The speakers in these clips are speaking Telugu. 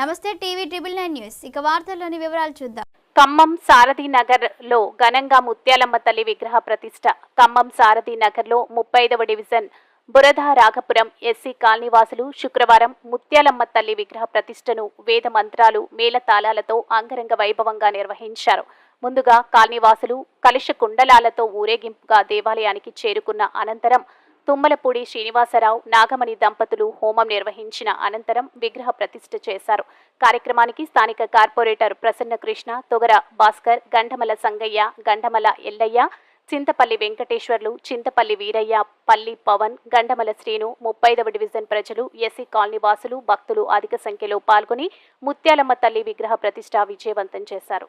నమస్తే టీవీ ట్రిబుల్ నైన్ న్యూస్. ఇక వార్తల్లోని వివరాలు చూద్దాం. ఖమ్మం సారథి నగర్లో ఘనంగా ముత్యాలమ్మ తల్లి విగ్రహ ప్రతిష్ట. ఖమ్మం సారథి నగర్లో ముప్పై ఐదవ డివిజన్ బురధ రాఘపురం ఎస్సీ కాలనీవాసులు శుక్రవారం ముత్యాలమ్మ తల్లి విగ్రహ ప్రతిష్టను వేద మంత్రాలు మేళతాళాలతో అంగరంగ వైభవంగా నిర్వహించారు. ముందుగా కాలనీవాసులు కలుష కుండలాలతో ఊరేగింపుగా దేవాలయానికి చేరుకున్న అనంతరం తుమ్మలపూడి శ్రీనివాసరావు నాగమణి దంపతులు హోమం నిర్వహించిన అనంతరం విగ్రహ ప్రతిష్ఠ చేశారు. కార్యక్రమానికి స్థానిక కార్పొరేటర్ ప్రసన్న కృష్ణ తొగర భాస్కర్ గండమల సంగయ్య గండమల ఎల్లయ్య చింతపల్లి వెంకటేశ్వర్లు చింతపల్లి వీరయ్య పల్లి పవన్ గండమల శ్రీను ముప్పైదవ డివిజన్ ప్రజలు ఎస్సీ కాలనీ వాసులు భక్తులు అధిక సంఖ్యలో పాల్గొని ముత్యాలమ్మ తల్లి విగ్రహ ప్రతిష్ట విజయవంతం చేశారు.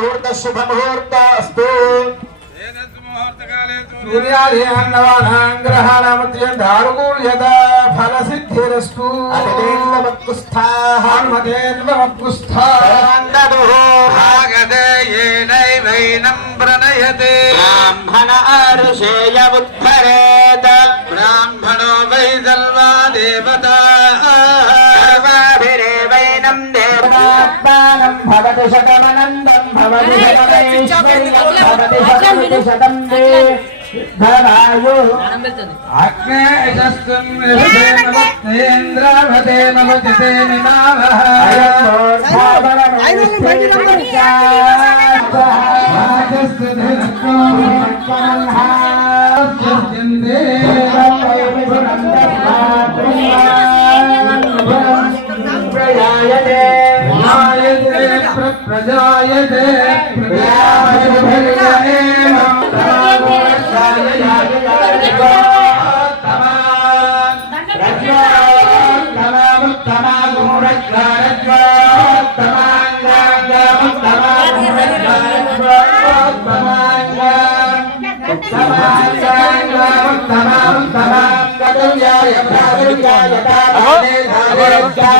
ముహూర్త శుభ ముహూర్త అస్తు ఫలసిద్ధిరస్తు. ప్రణయతే. బ్రాహ్మణ ఋషేయ ఉద్ధరేత. బ్రాహ్మణో వై దేవత సర్వాభిరేవైనం దేవతాత్మానం భవతి శతమనందం భవతి శతమైశ్వర్యం భవతి శతమితి శతం ధరాయు అగ్నేజస్సుంద్రావతే నవజతే ప్రజాయతే